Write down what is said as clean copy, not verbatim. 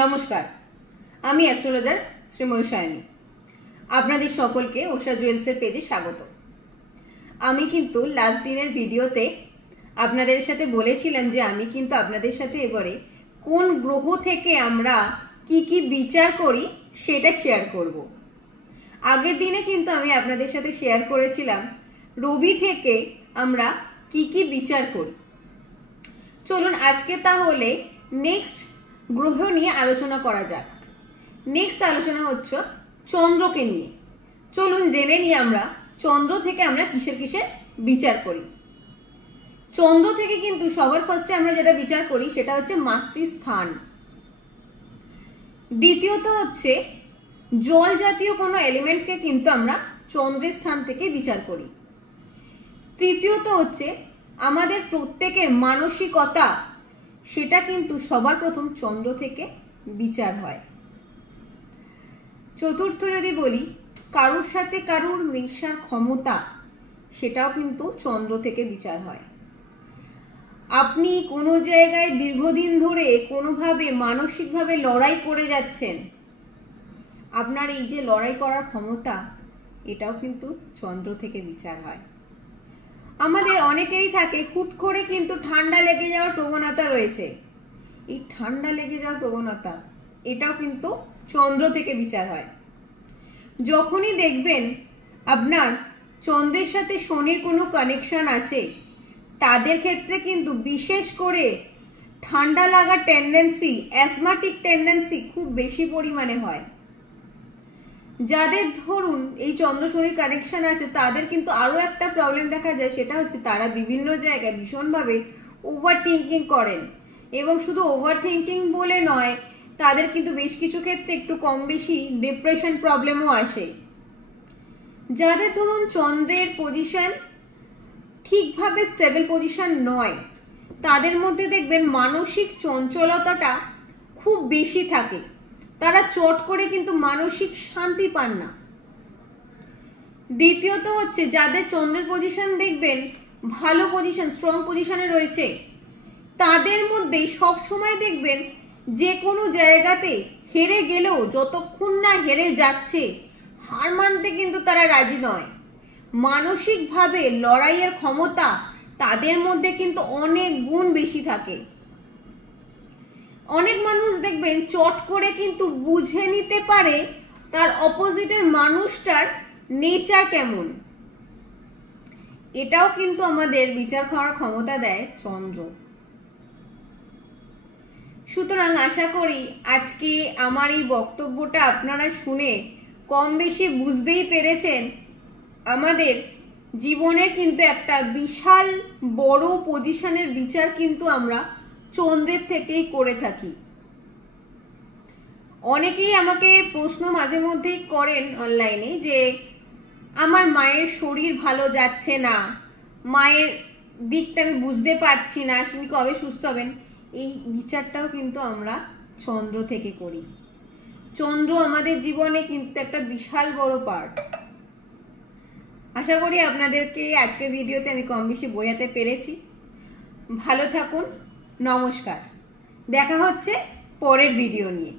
নমস্কার, আমি অ্যাস্ট্রোলজার শ্রী ময়ূষায়নী। আপনাদের সকলকে ওষা জুয়েলসের পেজে স্বাগত। আমি কিন্তু লাস্ট দিনের ভিডিওতে আপনাদের সাথে বলেছিলাম যে আমি কিন্তু আপনাদের সাথে এবারে কোন গ্রহ থেকে আমরা কি কি বিচার করি সেটা শেয়ার করব। আগের দিনে কিন্তু আমি আপনাদের সাথে শেয়ার করেছিলাম রবি থেকে আমরা কি কি বিচার করি। চলুন আজকে তাহলে নেক্সট গ্রহ নিয়ে আলোচনা করা যাক। নেক্সট আলোচনা হচ্ছে চন্দ্রকে নিয়ে। চলুন জেনে নিই আমরা চন্দ্র থেকে আমরা কিসের কিসের বিচার করি। চন্দ্র থেকে কিন্তু সবার ফার্স্টে আমরা যেটা বিচার করি সেটা হচ্ছে মাতৃস্থান। দ্বিতীয়ত হচ্ছে জল জাতীয় কোনো এলিমেন্টকে কিন্তু আমরা চন্দ্রের স্থান থেকে বিচার করি। তৃতীয়ত হচ্ছে আমাদের প্রত্যেকের মানসিকতা, সেটা কিন্তু সবার প্রথম চন্দ্র থেকে বিচার হয়। চতুর্থ যদি বলি কারুর সাথে কারুর মেশার ক্ষমতা, সেটাও কিন্তু চন্দ্র থেকে বিচার হয়। আপনি কোনো জায়গায় দীর্ঘদিন ধরে কোনোভাবে মানসিকভাবে লড়াই করে যাচ্ছেন, আপনার এই যে লড়াই করার ক্ষমতা, এটাও কিন্তু চন্দ্র থেকে বিচার হয়। আমাদের অনেকেই থাকে হুট করে কিন্তু ঠান্ডা লেগে যাওয়ার প্রবণতা রয়েছে। এই ঠান্ডা লেগে যাওয়ার প্রবণতা, এটাও কিন্তু চন্দ্র থেকে বিচার হয়। যখনই দেখবেন আপনার চন্দ্রের সাথে শনির কোনো কানেকশন আছে, তাদের ক্ষেত্রে কিন্তু বিশেষ করে ঠান্ডা লাগার টেন্ডেন্সি, অ্যাজমাটিক টেন্ডেন্সি খুব বেশি পরিমাণে হয়। যাদের ধরুন এই চন্দ্র শনির কানেকশন আছে, তাদের কিন্তু আরো একটা প্রবলেম দেখা যায়, সেটা হচ্ছে তারা বিভিন্ন জায়গায় ভীষণভাবে ওভার থিঙ্কিং করেন। এবং শুধু ওভার থিঙ্কিং বলে নয়, তাদের কিন্তু বেশ কিছু ক্ষেত্রে একটু কম বেশি ডিপ্রেশন প্রবলেমও আসে। যাদের ধরুন চন্দ্রের পজিশন ঠিকভাবে স্টেবল পজিশন নয়, তাদের মধ্যে দেখবেন মানসিক চঞ্চলতাটা খুব বেশি থাকে। তারা চট করে কিন্তু মানসিক শান্তি পান না। দ্বিতীয়ত হচ্ছে যাদের চন্দ্রের পজিশন দেখবেন ভালো পজিশন, স্ট্রং পজিশনে রয়েছে, তাদের মধ্যে সব সময় দেখবেন যে কোনো জায়গাতে হেরে গেলেও যতক্ষণ না হেরে যাচ্ছে, হার মানতে কিন্তু তারা রাজি নয়। মানসিকভাবে লড়াইয়ের ক্ষমতা তাদের মধ্যে কিন্তু অনেক গুণ বেশি থাকে। অনেক মানুষ দেখবেন চট করে কিন্তু বুঝে নিতে পারে তার অপোজিটের মানুষটার নেচার কেমন। এটাও কিন্তু আমাদের বিচার করার ক্ষমতা দেয় চন্দ্র। সুতরাং আশা করি আজকে আমার এই বক্তব্যটা আপনারা শুনে কম বেশি বুঝতেই পেরেছেন, আমাদের জীবনের কিন্তু একটা বিশাল বড় পজিশনের বিচার কিন্তু আমরা চন্দ্রের থেকেই করে থাকি। অনেকেই আমাকে প্রশ্ন মাঝে মধ্যেই করেন অনলাইনে যে আমার মায়ের শরীর ভালো যাচ্ছে না, মায়ের দিকটা আমি বুঝতে পারছি না, তিনি কবে সুস্থ হবেন। এই বিচারটাও কিন্তু আমরা চন্দ্র থেকে করি। চন্দ্র আমাদের জীবনে কিন্তু একটা বিশাল বড় পার্ট। আশা করি আপনাদেরকে আজকের ভিডিওতে আমি কম বেশি বোঝাতে পেরেছি। ভালো থাকুন, নমস্কার। দেখা হচ্ছে পরের ভিডিও নিয়ে।